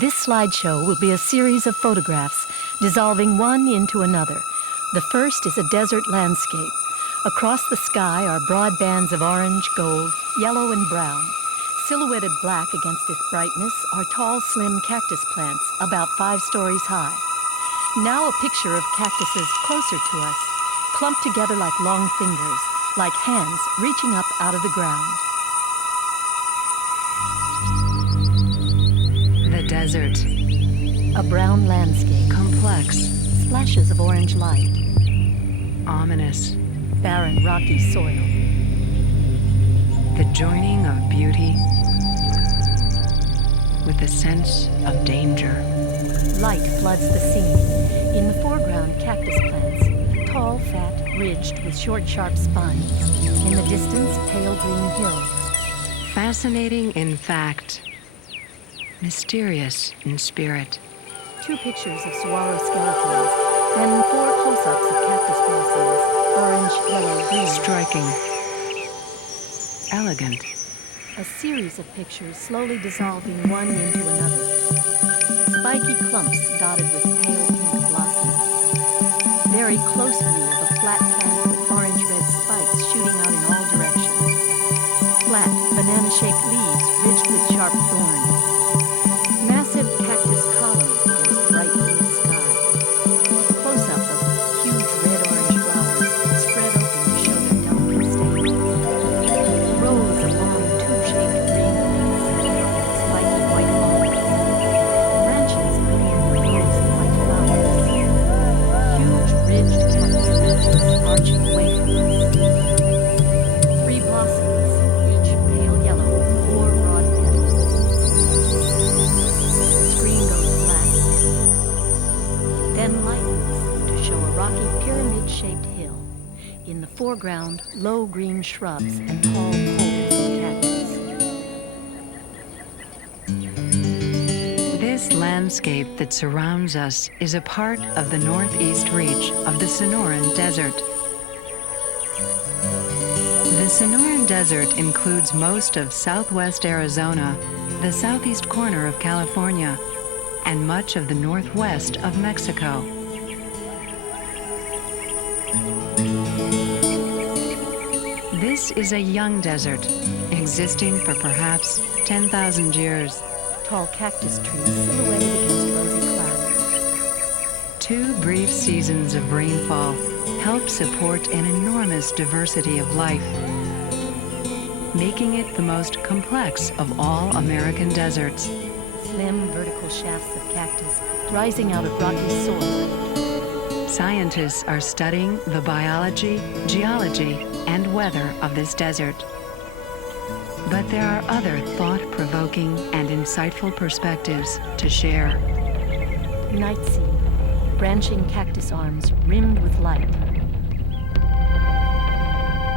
This slideshow will be a series of photographs, dissolving one into another. The first is a desert landscape. Across the sky are broad bands of orange, gold, yellow, and brown. Silhouetted black against this brightness are tall, slim cactus plants, about 5 stories high. Now a picture of cactuses closer to us, clumped together like long fingers, like hands reaching up out of the ground. The desert. A brown landscape. Complex. Splashes of orange light. Ominous. Barren, rocky soil. The joining of beauty with a sense of danger. Light floods the scene. In the foreground, cactus plants, tall, fat, ridged with short, sharp spines. In the distance, pale green hills. Fascinating in fact, mysterious in spirit. 2 pictures of saguaro skeletons, then 4 close-ups of cactus blossoms, orange, yellow, green. Striking. Elegant. A series of pictures slowly dissolving one into another. Spiky clumps dotted with pale pink blossoms. Very close view of a flat plant with orange-red spikes shooting out in all directions. Flat, banana-shaped leaves ridged with sharp thorns. Massive cactus columns against bright blue sky. Close-up of huge red-orange flowers spread open to show their delicate stain. Rows of long tube-shaped green leaves set on spiky white walls. Branches hanging with rows of white flowers. Huge ridged cactus branches arching away from us. 3 blossoms, each pale yellow with 4 broad petals. The screen goes black, then lightens to show a rocky pyramid-shaped hill. In the foreground, low green shrubs and tall poles of cactus. This landscape that surrounds us is a part of the northeast reach of the Sonoran Desert. The Sonoran Desert includes most of southwest Arizona, the southeast corner of California, and much of the northwest of Mexico. This is a young desert, existing for perhaps 10,000 years. Tall cactus trees silhouetted against rosy clouds. 2 brief seasons of rainfall help support an enormous diversity of life, making it the most complex of all American deserts. Slim vertical shafts of cactus rising out of rocky soil. Scientists are studying the biology, geology, and weather of this desert. But there are other thought-provoking and insightful perspectives to share. Night scene. Branching cactus arms rimmed with light.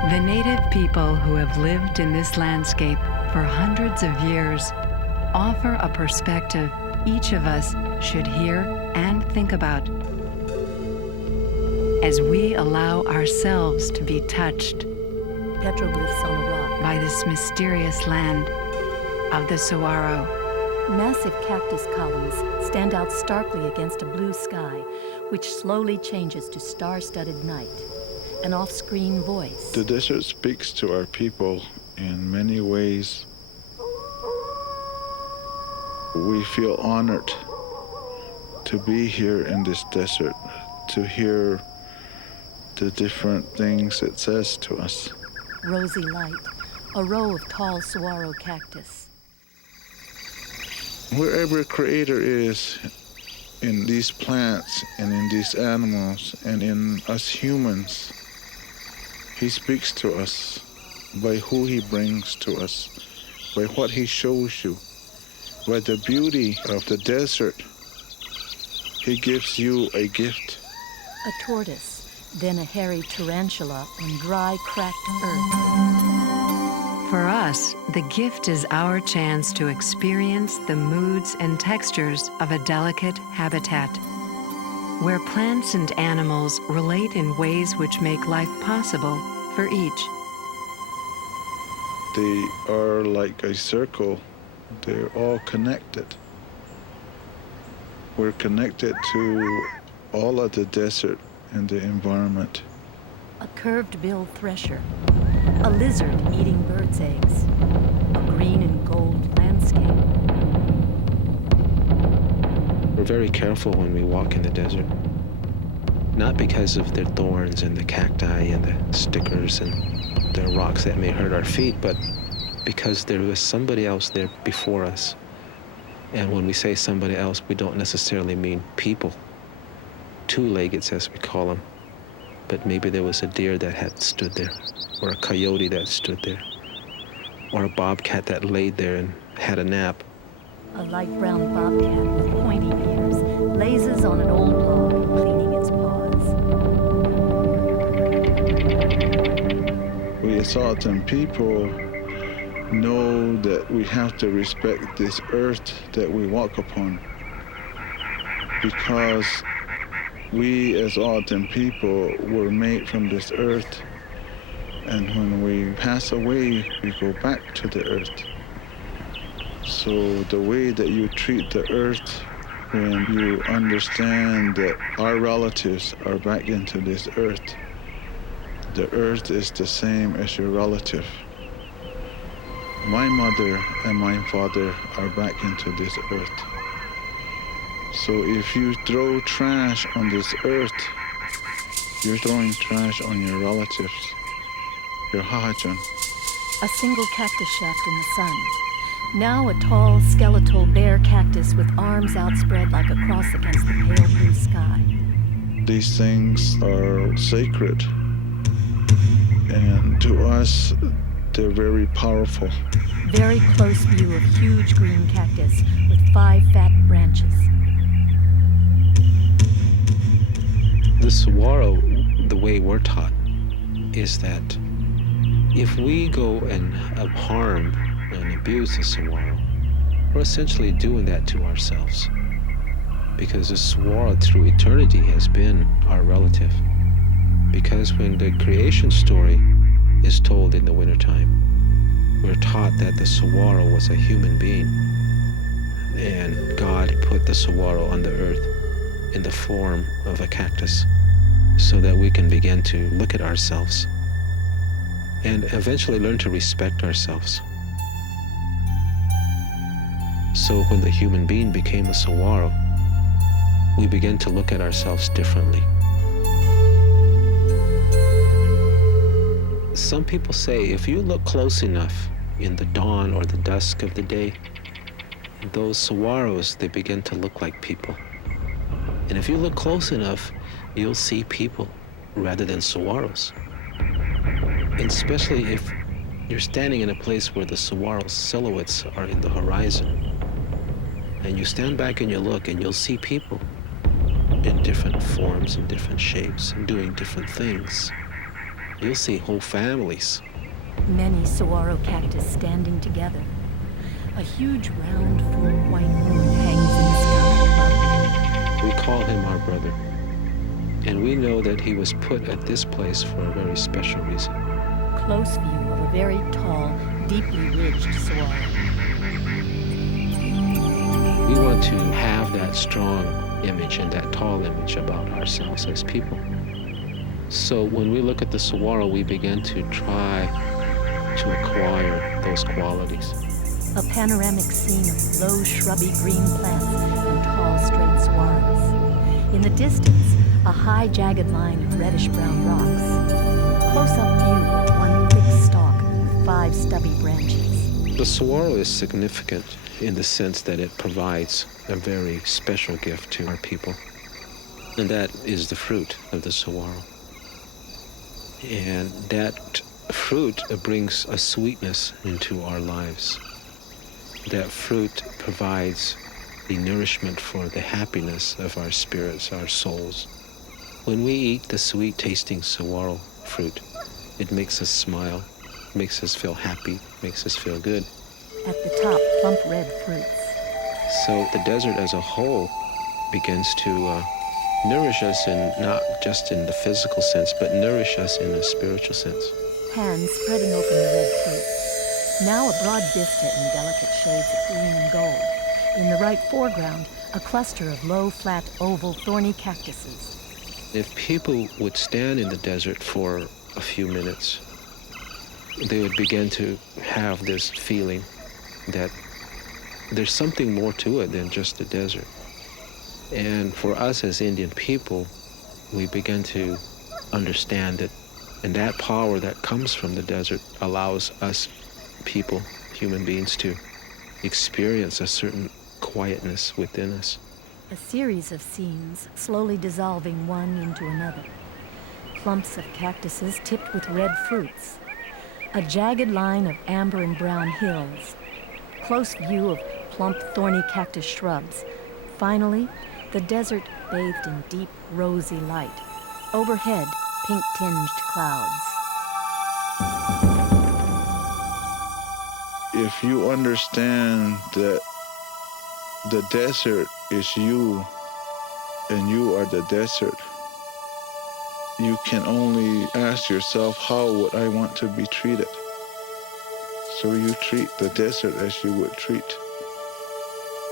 The native people who have lived in this landscape for hundreds of years offer a perspective each of us should hear and think about as we allow ourselves to be touched Petroglyphs on the rock. by this mysterious land of the saguaro. Massive cactus columns stand out starkly against a blue sky, which slowly changes to star-studded night. An off-screen voice. The desert speaks to our people in many ways. We feel honored to be here in this desert, to hear the different things it says to us. Rosy light. A row of tall saguaro cactus. Wherever Creator is, in these plants and in these animals and in us humans, He speaks to us by who He brings to us, by what He shows you, by the beauty of the desert. He gives you a gift. A tortoise, then a hairy tarantula on dry, cracked earth. For us, the gift is our chance to experience the moods and textures of a delicate habitat, where plants and animals relate in ways which make life possible for each. They are like a circle. They're all connected. We're connected to all of the desert and the environment. A curved-billed thresher, a lizard eating birds' eggs, a green and gold landscape. We're very careful when we walk in the desert, not because of their thorns and the cacti and the stickers and the rocks that may hurt our feet, but because there was somebody else there before us. And when we say somebody else, we don't necessarily mean people, two-leggeds as we call them, but maybe there was a deer that had stood there, or a coyote that stood there, or a bobcat that laid there and had a nap. A light brown bobcat with pointy ears lazes on an old log, cleaning its paws. We as Southern people know that we have to respect this earth that we walk upon, because we as Southern people were made from this earth, and when we pass away, we go back to the earth. So the way that you treat the earth, when you understand that our relatives are back into this earth, the earth is the same as your relative. My mother and my father are back into this earth. So if you throw trash on this earth, you're throwing trash on your relatives, your hahajan. A single cactus shaft in the sun. Now a tall, skeletal, bare cactus with arms outspread like a cross against the pale blue sky. These things are sacred, and to us, they're very powerful. Very close view of huge green cactus with 5 fat branches. The saguaro, the way we're taught, is that if we go and harm and abuse the saguaro, we're essentially doing that to ourselves. Because the saguaro through eternity has been our relative. Because when the creation story is told in the wintertime, we're taught that the saguaro was a human being, and God put the saguaro on the earth in the form of a cactus so that we can begin to look at ourselves and eventually learn to respect ourselves. So when the human being became a saguaro, we began to look at ourselves differently. Some people say if you look close enough in the dawn or the dusk of the day, those saguaros, they begin to look like people. And if you look close enough, you'll see people rather than saguaros. And especially if you're standing in a place where the saguaro silhouettes are in the horizon, and you stand back and you look and you'll see people in different forms and different shapes and doing different things. You'll see whole families. Many saguaro cactus standing together. A huge round full white moon hangs in the sky above them. We call him our brother. And we know that he was put at this place for a very special reason. Close view of a very tall, deeply ridged saguaro. We want to have that strong image and that tall image about ourselves as people. So when we look at the saguaro, we begin to try to acquire those qualities. A panoramic scene of low, shrubby green plants and tall, straight saguaros. In the distance, a high, jagged line of reddish-brown rocks. Close-up view of one thick stalk with 5 stubby branches. The saguaro is significant in the sense that it provides a very special gift to our people. And that is the fruit of the saguaro. And that fruit brings a sweetness into our lives. That fruit provides the nourishment for the happiness of our spirits, our souls. When we eat the sweet-tasting saguaro fruit, it makes us smile, makes us feel happy, makes us feel good. At the top, plump red fruits. So the desert as a whole begins to nourish us, in not just in the physical sense, but nourish us in a spiritual sense. Hands spreading open the red fruit. Now a broad vista in delicate shades of green and gold. In the right foreground, a cluster of low, flat, oval, thorny cactuses. If people would stand in the desert for a few minutes, they would begin to have this feeling that there's something more to it than just the desert. And for us as Indian people, we begin to understand that, and that power that comes from the desert allows us people, human beings, to experience a certain quietness within us. A series of scenes slowly dissolving one into another. Clumps of cactuses tipped with red fruits. A jagged line of amber and brown hills. Close view of plump, thorny cactus shrubs. Finally, the desert bathed in deep, rosy light. Overhead, pink-tinged clouds. If you understand that the desert is you and you are the desert, you can only ask yourself, how would I want to be treated? So you treat the desert as you would treat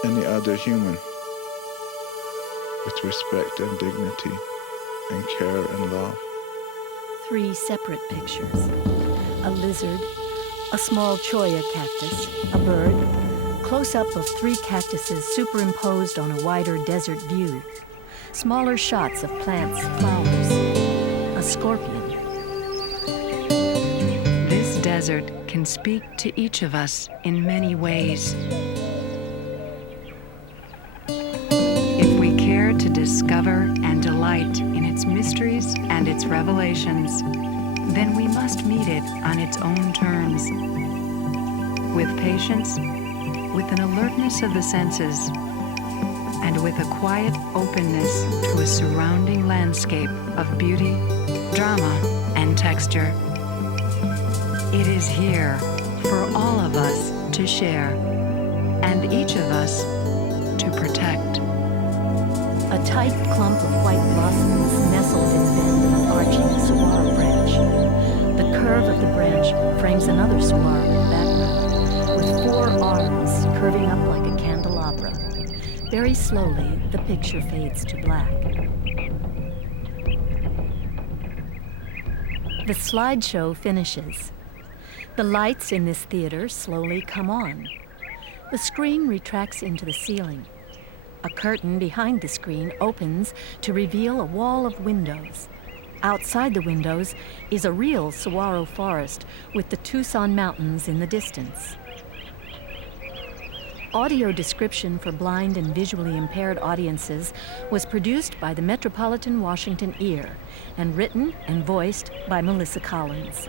any other human, with respect and dignity and care and love. 3 separate pictures. A lizard, a small cholla cactus, a bird, close-up of 3 cactuses superimposed on a wider desert view. Smaller shots of plants, flowers, a scorpion. This desert can speak to each of us in many ways. If we care to discover and delight in its mysteries and its revelations, then we must meet it on its own terms. With patience, with an alertness of the senses, and with a quiet openness to a surrounding landscape of beauty, drama, and texture. It is here for all of us to share, and each of us to protect. A tight clump of white blossoms nestled in the bend of an arching saguaro branch. The curve of the branch frames another saguaro background, with 4 arms curving up like a candelabra. Very slowly, the picture fades to black. The slideshow finishes. The lights in this theater slowly come on. The screen retracts into the ceiling. A curtain behind the screen opens to reveal a wall of windows. Outside the windows is a real saguaro forest with the Tucson Mountains in the distance. Audio description for blind and visually impaired audiences was produced by the Metropolitan Washington Ear and written and voiced by Melissa Collins.